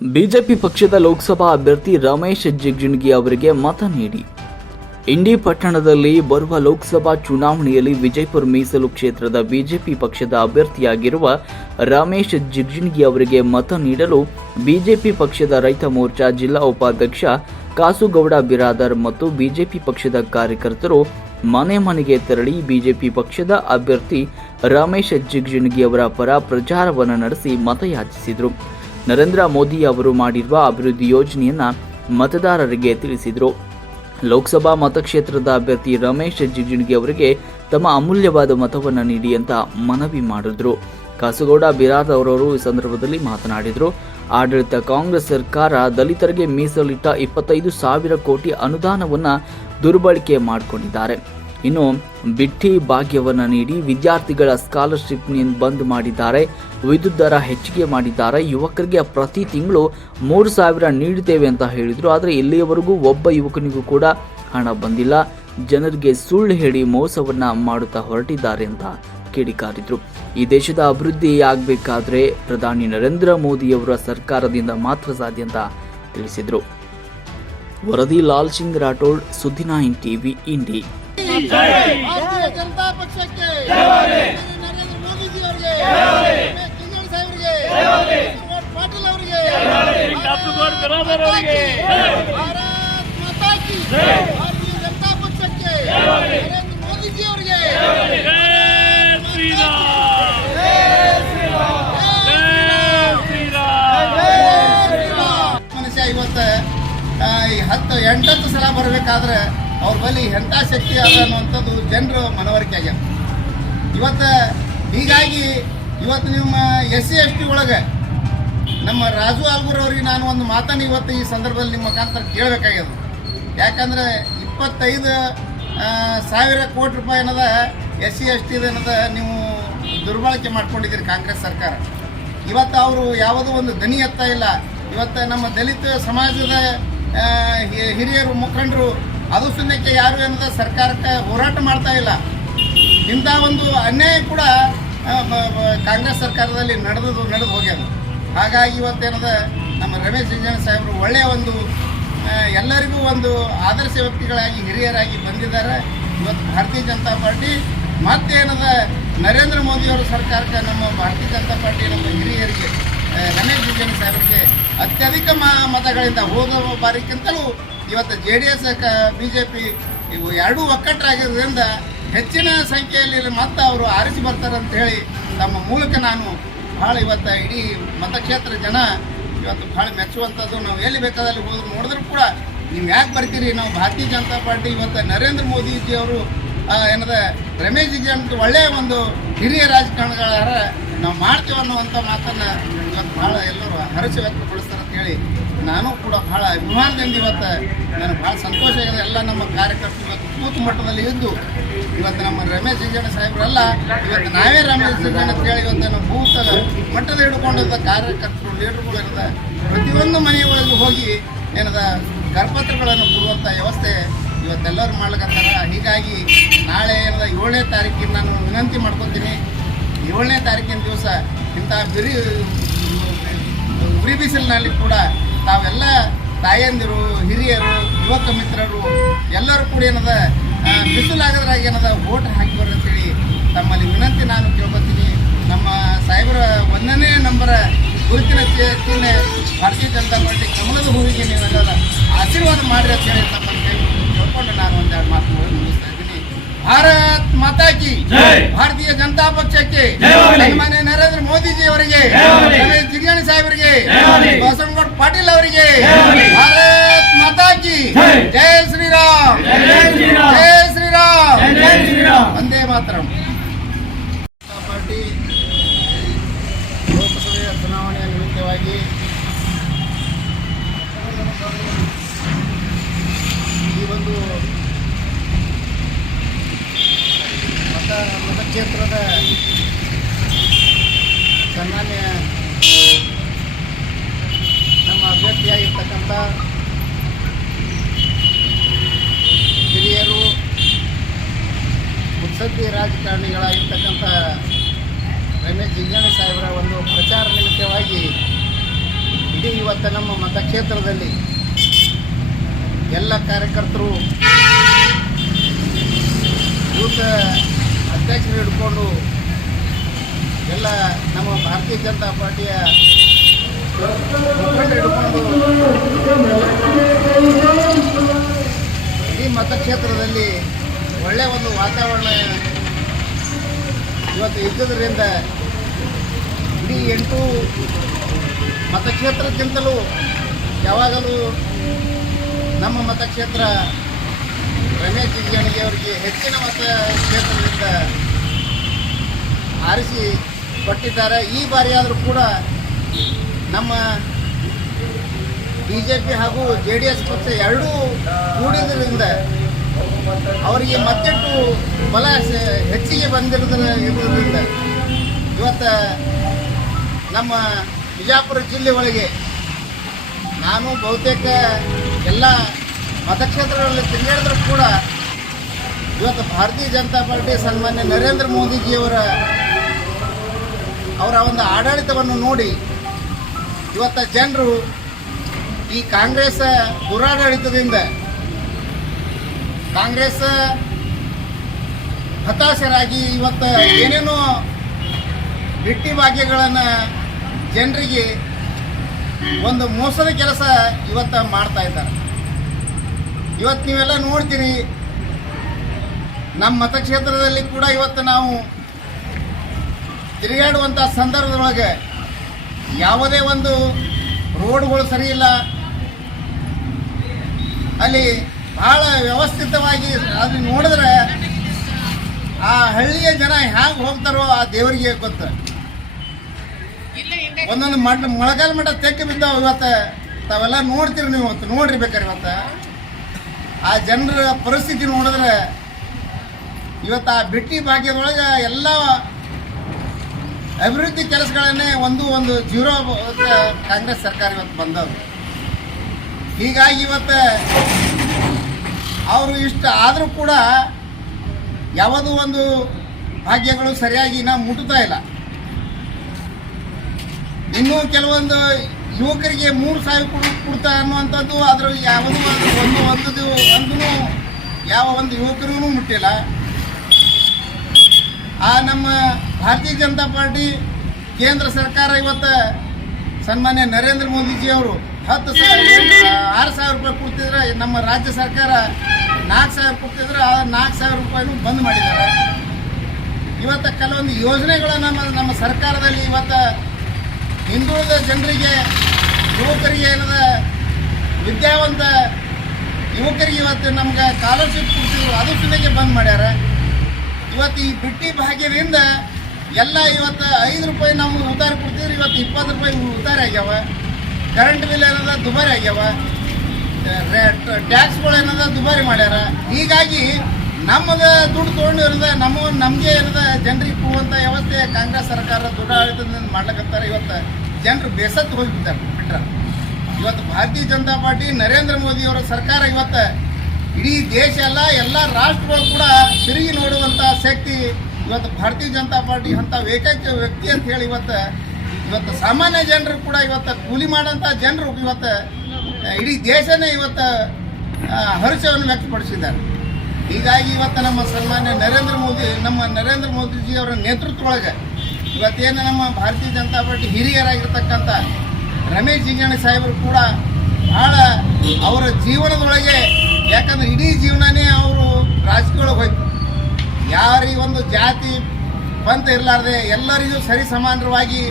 BJP ಪಕ್ಷದ ಲೋಕಸಭಾ ಅಭ್ಯರ್ಥಿ ರಮೇಶ್ ಜಿಗಜಿಣಗಿ ಅವರಿಗೆ ಮತ ನೀಡಿ. ಇಂಡಿ ಪಟ್ಟಣದಲ್ಲಿ ಬರುವ ಲೋಕಸಭಾ ಚುನಾವಣೆಯಲ್ಲಿ ವಿಜಯಪುರ ಮೀಸಲು ಕ್ಷೇತ್ರದ ಬಿಜೆಪಿ ಪಕ್ಷದ ಅಭ್ಯರ್ಥಿಯಾಗಿರುವ ರಮೇಶ್ ಜಿಗಜಿಣಗಿ ಅವರಿಗೆ ಮತ ನೀಡಲು ಬಿಜೆಪಿ ಪಕ್ಷದ ರೈತ ಮೋರ್ಚಾ ಜಿಲ್ಲಾ ಉಪಾಧ್ಯಕ್ಷ ಕಾಸುಗೌಡ ಬಿರಾದರ್ ಮತ್ತು ಬಿಜೆಪಿ ಪಕ್ಷದ ಕಾರ್ಯಕರ್ತರು ಮನೆ ಮನೆಗೆ ತೆರಳಿ ಬಿಜೆಪಿ ಪಕ್ಷದ ಅಭ್ಯರ್ಥಿ ರಮೇಶ್ ಜಿಗಜಿಣಗಿ ಅವರ ಪರ ಪ್ರಚಾರವನ್ನು ನಡೆಸಿ ಮತಯಾಚಿಸಿದರು. ನರೇಂದ್ರ ಮೋದಿ ಅವರು ಮಾಡಿರುವ ಅಭಿವೃದ್ಧಿ ಯೋಜನೆಯನ್ನ ಮತದಾರರಿಗೆ ತಿಳಿಸಿದರು. ಲೋಕಸಭಾ ಮತಕ್ಷೇತ್ರದ ಅಭ್ಯರ್ಥಿ ರಮೇಶ್ ಜಿಗಜಿಣಗಿ ಅವರಿಗೆ ತಮ್ಮ ಅಮೂಲ್ಯವಾದ ಮತವನ್ನು ನೀಡಿ ಅಂತ ಮನವಿ ಮಾಡಿದ್ರು. ಕಾಸುಗೌಡ ಬಿರಾದರ್ ಅವರವರು ಈ ಸಂದರ್ಭದಲ್ಲಿ ಮಾತನಾಡಿದರು. ಆಡಳಿತ ಕಾಂಗ್ರೆಸ್ ಸರ್ಕಾರ ದಲಿತರಿಗೆ ಮೀಸಲಿಟ್ಟ 25,000 ಕೋಟಿ ಅನುದಾನವನ್ನು ದುರ್ಬಳಕೆ ಮಾಡಿಕೊಂಡಿದ್ದಾರೆ. ಇನ್ನು ಬಿಟ್ಟಿ ಭಾಗ್ಯವನ್ನು ನೀಡಿ ವಿದ್ಯಾರ್ಥಿಗಳ ಸ್ಕಾಲರ್ಶಿಪ್ ಬಂದ್ ಮಾಡಿದ್ದಾರೆ. ವಿದ್ಯುತ್ ದರ ಹೆಚ್ಚಿಗೆ ಮಾಡಿದ್ದಾರೆ. ಯುವಕರಿಗೆ ಪ್ರತಿ ತಿಂಗಳು 3,000 ನೀಡುತ್ತೇವೆ ಅಂತ ಹೇಳಿದರು. ಆದರೆ ಇಲ್ಲಿಯವರೆಗೂ ಒಬ್ಬ ಯುವಕನಿಗೂ ಕೂಡ ಹಣ ಬಂದಿಲ್ಲ. ಜನರಿಗೆ ಸುಳ್ಳು ಹೇಳಿ ಮೋಸವನ್ನ ಮಾಡುತ್ತಾ ಹೊರಟಿದ್ದಾರೆ ಅಂತ ಕಿಡಿಕಾರಿದ್ರು. ಈ ದೇಶದ ಅಭಿವೃದ್ಧಿ ಆಗಬೇಕಾದ್ರೆ ಪ್ರಧಾನಿ ನರೇಂದ್ರ ಮೋದಿಯವರ ಸರ್ಕಾರದಿಂದ ಮಾತ್ರ ಸಾಧ್ಯ ಅಂತ ತಿಳಿಸಿದರು. ವರದಿ ಲಾಲ್ ಸಿಂಗ್ ರಾಠೋಡ್, ಸುದ್ದಿ 9 ಟಿವಿ, ಇಂಡಿ. ಭಾರತೀಯ ಜನತಾ ಪಕ್ಷಕ್ಕೆ ನರೇಂದ್ರ ಮೋದಿಜಿ ಅವರಿಗೆ, ಜಿಗಜಿಣಗಿ ಸಾಹೇಬರಿಗೆ, ಪಾಟೀಲ್ ಅವರಿಗೆ, ಭಾರತ್ ಮಾತಾ ಕಿ, ಭಾರತೀಯ ಜನತಾ ಪಕ್ಷಕ್ಕೆ ನರೇಂದ್ರ ಮೋದಿಜಿ ಅವರಿಗೆ. ಮನುಷ್ಯ ಇವತ್ತು 10-8 ಸಲ ಬರಬೇಕಾದ್ರೆ ಅವ್ರ ಬಳಿ ಎಂಥ ಶಕ್ತಿ ಅದ ಅನ್ನುವಂಥದ್ದು ಜನರು ಮನವರಿಕೆ ಆಗ್ಯಾರ. ಹೀಗಾಗಿ ಇವತ್ತು ನಿಮ್ಮ SC/ST ಒಳಗೆ ನಮ್ಮ ರಾಜು ಆಲ್ಗೂರ್ ಅವ್ರಿಗೆ ನಾನು ಒಂದು ಮಾತನ್ನು ಇವತ್ತು ಈ ಸಂದರ್ಭದಲ್ಲಿ ನಿಮ್ಮ ಮುಖಾಂತರ ಕೇಳಬೇಕಾಗ್ಯದ. ಯಾಕಂದರೆ 25,000 ಕೋಟಿ ರೂಪಾಯಿ ಏನದ SC/ST ಏನದ ನೀವು ದುರ್ಬಳಕೆ ಮಾಡ್ಕೊಂಡಿದ್ದೀರಿ ಕಾಂಗ್ರೆಸ್ ಸರ್ಕಾರ. ಇವತ್ತು ಅವರು ಯಾವುದೋ ಒಂದು ದನಿ ಎತ್ತಾ ಇಲ್ಲ. ಇವತ್ತು ನಮ್ಮ ದಲಿತ ಸಮಾಜದ ಹಿರಿಯರು ಮುಖಂಡರು ಅದು ಸುಮ್ಮನೆ ಯಾರು ಏನದ ಸರ್ಕಾರಕ್ಕೆ ಹೋರಾಟ ಮಾಡ್ತಾ ಇಲ್ಲ. ಇಂಥ ಒಂದು ಅನ್ಯಾಯ ಕೂಡ ಕಾಂಗ್ರೆಸ್ ಸರ್ಕಾರದಲ್ಲಿ ನಡೆದು ಹೋಗ್ಯದ. ಹಾಗಾಗಿ ಇವತ್ತೇನದ ನಮ್ಮ ರಮೇಶ್ ಜಿಗಜಿಣಗಿ ಸಾಹೇಬರು ಒಳ್ಳೆಯ ಒಂದು ಎಲ್ಲರಿಗೂ ಒಂದು ಆದರ್ಶ ವ್ಯಕ್ತಿಗಳಾಗಿ ಹಿರಿಯರಾಗಿ ಬಂದಿದ್ದಾರೆ. ಇವತ್ತು ಭಾರತೀಯ ಜನತಾ ಪಾರ್ಟಿ ಮತ್ತೇನದ ನರೇಂದ್ರ ಮೋದಿಯವರ ಸರ್ಕಾರಕ್ಕೆ ನಮ್ಮ ಭಾರತೀಯ ಜನತಾ ಪಾರ್ಟಿ ನಮ್ಮ ಹಿರಿಯರಿಗೆ ರಮೇಶ್ ಜಿಗಜಿಣಗಿ ಸಾಹೇಬರಿಗೆ ಅತ್ಯಧಿಕ ಮತಗಳಿಂದ ಹೋದ ಬಾರಿಗಿಂತಲೂ ಇವತ್ತು JDS BJP ಇವು ಎರಡೂ ಒಕ್ಕಟ್ಟರಾಗಿರೋದ್ರಿಂದ ಹೆಚ್ಚಿನ ಸಂಖ್ಯೆಯಲ್ಲಿ ಮತ್ತೆ ಅವರು ಆರಿಸಿ ಬರ್ತಾರೆ ಅಂತ ಹೇಳಿ ತಮ್ಮ ಮೂಲಕ ನಾನು ಭಾಳ ಇವತ್ತು ಇಡೀ ಮತಕ್ಷೇತ್ರ ಜನ ಇವತ್ತು ಭಾಳ ಮೆಚ್ಚುವಂಥದ್ದು. ನಾವು ಎಲ್ಲಿ ಬೇಕಾದಲ್ಲಿ ಹೋದ್ರು ನೋಡಿದ್ರು ಕೂಡ ನೀವು ಯಾಕೆ ಬರ್ತೀರಿ, ನಾವು ಭಾರತೀಯ ಜನತಾ ಪಾರ್ಟಿ ಇವತ್ತು ನರೇಂದ್ರ ಮೋದಿಜಿ ಅವರು ಏನದ ರಮೇಶ್ ಜಿಗಜಿಣಗಿ ಒಳ್ಳೆಯ ಒಂದು ಹಿರಿಯ ರಾಜಕಾರಣಿಗಳಾರ ನಾವು ಮಾಡ್ತೀವಿ ಅನ್ನುವಂಥ ಮಾತನ್ನು ಇವತ್ತು ಭಾಳ ಎಲ್ಲರೂ ಹರಸ ವ್ಯಕ್ತಪಡಿಸ್ತಾರೆ ಅಂತ ಹೇಳಿ ನಾನು ಕೂಡ ಭಾಳ ಅಭಿಮಾನದಿಂದ ಇವತ್ತು ನನಗೆ ಭಾಳ ಸಂತೋಷ ಆಗಿದೆ. ಎಲ್ಲ ನಮ್ಮ ಕಾರ್ಯಕರ್ತರು ಇವತ್ತು ಬೂತ್ ಮಟ್ಟದಲ್ಲಿ ಇದ್ದು ಇವತ್ತು ನಮ್ಮ ರಮೇಶ್ ಜಿಗಜಿಣಗಿ ಸಾಹೇಬರಲ್ಲ, ಇವತ್ತು ನಾವೇ ರಮೇಶ್ ಜಿಗಜಿಣಗಿ ಅಂತ ಹೇಳಿ ಇವತ್ತು ನಮ್ಮ ಬೂತ್ ಮಟ್ಟದ ಹಿಡ್ಕೊಂಡಿದ್ದ ಕಾರ್ಯಕರ್ತರು ಲೀಡರ್ಗಳು ಇರೋದ ಪ್ರತಿಯೊಂದು ಮನೆಯೊಳಗೆ ಹೋಗಿ ಏನದ ಕರಪತ್ರಗಳನ್ನು ಕೊಡುವಂಥ ವ್ಯವಸ್ಥೆ ಇವತ್ತೆಲ್ಲರೂ ಮಾಡ್ಲಿಕ್ಕಂತಾರ. ಹೀಗಾಗಿ ನಾಳೆ ಏನದ 7ನೇ ತಾರೀಕಿನ ನಾನು ವಿನಂತಿ ಮಾಡ್ಕೊತೀನಿ. 7ನೇ ತಾರೀಕಿನ ದಿವಸ ಇಂಥ ಉರಿ ಬಿಸಿಲಿನಲ್ಲಿ ಕೂಡ ತಾವೆಲ್ಲ ತಾಯಂದಿರು, ಹಿರಿಯರು, ಯುವಕ ಮಿತ್ರರು ಎಲ್ಲರೂ ಕೂಡ ಏನದ ಬಿಸಿಲಾಗದ್ರಾಗ ಏನದ ಓಟ್ ಹಾಕಿ ಬರ್ರಿ ಅಂತೇಳಿ ತಮ್ಮಲ್ಲಿ ವಿನಂತಿ ನಾನು ಕೇಳ್ಕೊತೀನಿ. ನಮ್ಮ ಸಾಹೇಬರ 1ನೇ ನಂಬರ್ ಗುರುತಿನ ಚಿಹ್ನೆ ಭಾರತೀಯ ಜನತಾ ಪಾರ್ಟಿ ಕಮಲದ ಹೂವಿಗೆ ನೀವೆಲ್ಲರ ಆಶೀರ್ವಾದ ಮಾಡಿರಿ ಅಂತೇಳಿ ತಮ್ಮನ್ನು ಕೇಳ್ಕೊಂಡು ನಾನು ಒಂದೆರಡು ಮಾತು ಮುಗಿಸ್ತಾ ಇದ್ದೀನಿ. ಭಾರತ್ ಮಾತಾ ಕಿ, ಭಾರತೀಯ ಜನತಾ ಪಕ್ಷಕ್ಕೆ, ಸನ್ಮಾನ್ಯ ನರೇಂದ್ರ ಮೋದಿಜಿ ಅವರಿಗೆ, ರಮೇಶ್ ಜಿಗಜಿಣಗಿ ಸಾಹೇಬರಿಗೆ, ಬಸವನಗೌಡ ಪಾಟೀಲ್ ಅವರಿಗೆ ಭಾರತ್ ಮಾತಾ ಕಿ, ಜೈ ಶ್ರೀರಾಮ್, ಜೈ ಶ್ರೀರಾಮ್, ವಂದೇ ಮಾತರಂ. ಪಾರ್ಟಿ ಲೋಕಸಭೆಯ ಚುನಾವಣೆಯ ನಿಮಿತ್ತವಾಗಿ ಈ ಒಂದು ಮತಕ್ಷೇತ್ರದ ಸಾಮಾನ್ಯ ನಮ್ಮ ಅಭ್ಯರ್ಥಿಯಾಗಿರ್ತಕ್ಕಂಥ ಹಿರಿಯರು ಮುತ್ಸದ್ದಿ ರಾಜಕಾರಣಿಗಳಾಗಿರ್ತಕ್ಕಂಥ ರಮೇಶ್ ಜಿಗಜಿಣಗಿ ಸಾಹೇಬರ ಒಂದು ಪ್ರಚಾರ ನಿಮಿತ್ತವಾಗಿ ಇಡೀ ಇವತ್ತು ನಮ್ಮ ಮತಕ್ಷೇತ್ರದಲ್ಲಿ ಎಲ್ಲ ಕಾರ್ಯಕರ್ತರು ಬೂತ್ ಅಧ್ಯಕ್ಷರು ಹಿಡ್ಕೊಂಡು ಎಲ್ಲ ನಮ್ಮ ಭಾರತೀಯ ಜನತಾ ಪಾರ್ಟಿಯ ಮುಖಂಡರು ಹಿಡ್ಕೊಂಡು ಈ ಮತಕ್ಷೇತ್ರದಲ್ಲಿ ಒಳ್ಳೆಯ ಒಂದು ವಾತಾವರಣ ಇವತ್ತು ಇದ್ದುದರಿಂದ ಇಡೀ 8 ಮತಕ್ಷೇತ್ರಕ್ಕಿಂತಲೂ ಯಾವಾಗಲೂ ನಮ್ಮ ಮತಕ್ಷೇತ್ರ ರಮೇಶ್ ಜಿಗಜಿಣಗಿ ಅವರಿಗೆ ಹೆಚ್ಚಿನ ಮತಕ್ಷೇತ್ರದಿಂದ ಆರಿಸಿ ಕೊಟ್ಟಿದ್ದಾರೆ. ಈ ಬಾರಿಯಾದರೂ ಕೂಡ ನಮ್ಮ BJP ಹಾಗೂ JDS ಪಕ್ಷ ಎರಡೂ ಕೂಡಿದ್ದರಿಂದ ಅವರಿಗೆ ಮತ್ತಿಟ್ಟು ಬಲ ಹೆಚ್ಚಿಗೆ ಇರುವುದರಿಂದ ಇವತ್ತು ನಮ್ಮ ಬಿಜಾಪುರ ಜಿಲ್ಲೆ ಒಳಗೆ ನಾನು ಬಹುತೇಕ ಎಲ್ಲ ಮತಕ್ಷೇತ್ರಗಳಲ್ಲಿ ತಿರುಗಾಡಿದ್ರೂ ಕೂಡ ಇವತ್ತು ಭಾರತೀಯ ಜನತಾ ಪಾರ್ಟಿ ಸನ್ಮಾನ್ಯ ನರೇಂದ್ರ ಮೋದಿಜಿಯವರ ಒಂದು ಆಡಳಿತವನ್ನು ನೋಡಿ ಇವತ್ತು ಜನರು ಈ ಕಾಂಗ್ರೆಸ್ ದುರಾಡಳಿತದಿಂದ ಕಾಂಗ್ರೆಸ್ ಹತಾಶರಾಗಿ ಇವತ್ತು ಏನೇನೋ ಬಿಟ್ಟಿ ಭಾಗ್ಯಗಳನ್ನು ಜನರಿಗೆ ಒಂದು ಮೋಸದ ಕೆಲಸ ಇವತ್ತು ಮಾಡ್ತಾ ಇದ್ದಾರೆ. ಇವತ್ತು ನೀವೆಲ್ಲ ನೋಡ್ತೀರಿ, ನಮ್ಮ ಮತಕ್ಷೇತ್ರದಲ್ಲಿ ಕೂಡ ಇವತ್ತು ನಾವು ತಿರುಗಾಡುವಂಥ ಸಂದರ್ಭದೊಳಗೆ ಯಾವುದೇ ಒಂದು ರೋಡ್ಗಳು ಸರಿ ಇಲ್ಲ, ಅಲ್ಲಿ ಭಾಳ ವ್ಯವಸ್ಥಿತವಾಗಿ ಅದು ನೋಡಿದ್ರೆ ಆ ಹಳ್ಳಿಯ ಜನ ಹ್ಯಾಂಗೆ ಹೋಗ್ತಾರೋ ಆ ದೇವರಿಗೆ ಗೊತ್ತು. ಒಂದೊಂದು ಮೊಳಗಾಲ ಮಠ ತೆಕ್ಕೆ ಬಿದ್ದಾವ. ಇವತ್ತು ತಾವೆಲ್ಲ ನೋಡ್ತೀರಿ, ನೀವು ಇವತ್ತು ನೋಡ್ರಿ ಬೇಕಾರೆ ಇವತ್ತು ಆ ಜನರ ಪರಿಸ್ಥಿತಿ ನೋಡಿದ್ರೆ ಇವತ್ತು ಆ ಬಿಟ್ಟಿ ಭಾಗ್ಯದೊಳಗೆ ಎಲ್ಲ ಅಭಿವೃದ್ಧಿ ಕೆಲಸಗಳನ್ನೇ ಒಂದು ಜೀರೋ ಕಾಂಗ್ರೆಸ್ ಸರ್ಕಾರ ಇವತ್ತು ಬಂದವರು. ಹೀಗಾಗಿ ಇವತ್ತು ಅವರು ಇಷ್ಟ ಆದರೂ ಕೂಡ ಯಾವುದೂ ಒಂದು ಭಾಗ್ಯಗಳು ಸರಿಯಾಗಿ ನಾವು ಮುಟ್ಟುತ್ತಾ ಇಲ್ಲ. ಇನ್ನೂ ಕೆಲವೊಂದು ಯುವಕರಿಗೆ 3,000 ಕೊಡ್ತಾ ಅನ್ನುವಂಥದ್ದು ಅದರ ಯಾವುದೂ ಒಂದು ಯಾವ ಒಂದು ಯುವಕರಿಗೂ ಮುಟ್ಟಿಲ್ಲ. ಆ ನಮ್ಮ ಭಾರತೀಯ ಜನತಾ ಪಾರ್ಟಿ ಕೇಂದ್ರ ಸರ್ಕಾರ ಇವತ್ತು ಸನ್ಮಾನ್ಯ ನರೇಂದ್ರ ಮೋದಿಜಿಯವರು 6,000 ರೂಪಾಯಿ ಕೊಡ್ತಿದ್ರೆ, ನಮ್ಮ ರಾಜ್ಯ ಸರ್ಕಾರ 4,000 ಕೊಡ್ತಿದ್ರೆ ಆ 4,000 ರೂಪಾಯಿನೂ ಬಂದ್ ಮಾಡಿದ್ದಾರೆ. ಇವತ್ತು ಕೆಲವೊಂದು ಯೋಜನೆಗಳನ್ನು ನಮ್ಮ ಸರ್ಕಾರದಲ್ಲಿ ಇವತ್ತು ಹಿಂದುಳಿದ ಜನರಿಗೆ, ಯುವಕರಿಗೆ ಏನದ ವಿದ್ಯಾವಂತ ಯುವಕರಿಗೆ ಇವತ್ತು ನಮ್ಗೆ ಸ್ಕಾಲರ್ಶಿಪ್ ಕೊಡ್ತಿದ್ರು, ಅದು ಸುಲಿಗೆ ಬಂದ್ ಮಾಡ್ಯಾರ. ಇವತ್ತು ಈ ಬಿಟ್ಟಿ ಭಾಗ್ಯದಿಂದ ಎಲ್ಲ ಇವತ್ತು 5 ರೂಪಾಯಿ ನಾವು ಉತ್ತಾರ ಕೊಡ್ತಿದ್ರು, ಇವತ್ತು 20 ರೂಪಾಯಿ ಉತ್ತಾರ ಆಗ್ಯಾವ. ಕರೆಂಟ್ ಬಿಲ್ ಏನದ ದುಬಾರಿ ಆಗ್ಯಾವ, ಟ್ಯಾಕ್ಸ್ಗಳು ಏನದ ದುಬಾರಿ ಮಾಡ್ಯಾರ. ಹೀಗಾಗಿ ನಮ್ಮದ ದುಡ್ಡು ತೊಗೊಂಡಿರೋದ ನಮಗೆ ಏನದ ಜನರಿಗೆ ಕೊಡುವಂಥ ವ್ಯವಸ್ಥೆ ಕಾಂಗ್ರೆಸ್ ಸರ್ಕಾರ ದುಡ್ಡಾಡಳಿತದಿಂದ ಮಾಡ್ಲಕತ್ತಾರೆ. ಇವತ್ತು ಜನರು ಬೇಸತ್ತು ಹೋಗಿಬಿಟ್ಟಾರೆ. ಇವತ್ತು ಭಾರತೀಯ ಜನತಾ ಪಾರ್ಟಿ ನರೇಂದ್ರ ಮೋದಿಯವರ ಸರ್ಕಾರ ಇವತ್ತು ಇಡೀ ದೇಶ ಎಲ್ಲ ರಾಷ್ಟ್ರಗಳು ಕೂಡ ತಿರುಗಿ ನೋಡುವಂಥ ಶಕ್ತಿ ಇವತ್ತು ಭಾರತೀಯ ಜನತಾ ಪಾರ್ಟಿ ಅಂತ ಏಕೈಕ ವ್ಯಕ್ತಿ ಅಂತ ಹೇಳಿ ಇವತ್ತು ಸಾಮಾನ್ಯ ಜನರು ಕೂಡ ಇವತ್ತು ಕೂಲಿ ಮಾಡೋಂಥ ಜನರು ಇವತ್ತು ಇಡೀ ದೇಶನೇ ಇವತ್ತು ಹರ್ಷವನ್ನು ವ್ಯಕ್ತಪಡಿಸಿದ್ದಾರೆ. ಹೀಗಾಗಿ ಇವತ್ತು ನಮ್ಮ ಸನ್ಮಾನ್ಯ ನರೇಂದ್ರ ಮೋದಿಜಿಯವರ ನೇತೃತ್ವದೊಳಗೆ ಇವತ್ತೇನು ನಮ್ಮ ಭಾರತೀಯ ಜನತಾ ಪಾರ್ಟಿ ಹಿರಿಯರಾಗಿರ್ತಕ್ಕಂಥ ರಮೇಶ್ ಜಿಗಜಿಣಗಿ ಸಾಹೇಬರು ಕೂಡ ಭಾಳ ಅವರ ಜೀವನದೊಳಗೆ, ಯಾಕಂದ್ರೆ ಇಡೀ ಜೀವನನೇ ಅವರು ರಾಜಕೀಯೊಳಗೆ ಹೋಯ್ತು. ಯಾರಿಗೆ ಒಂದು ಜಾತಿ ಪಂಥ ಇರಲಾರ್ದೆ ಎಲ್ಲರಿಗೂ ಸರಿ ಸಮಾನವಾಗಿ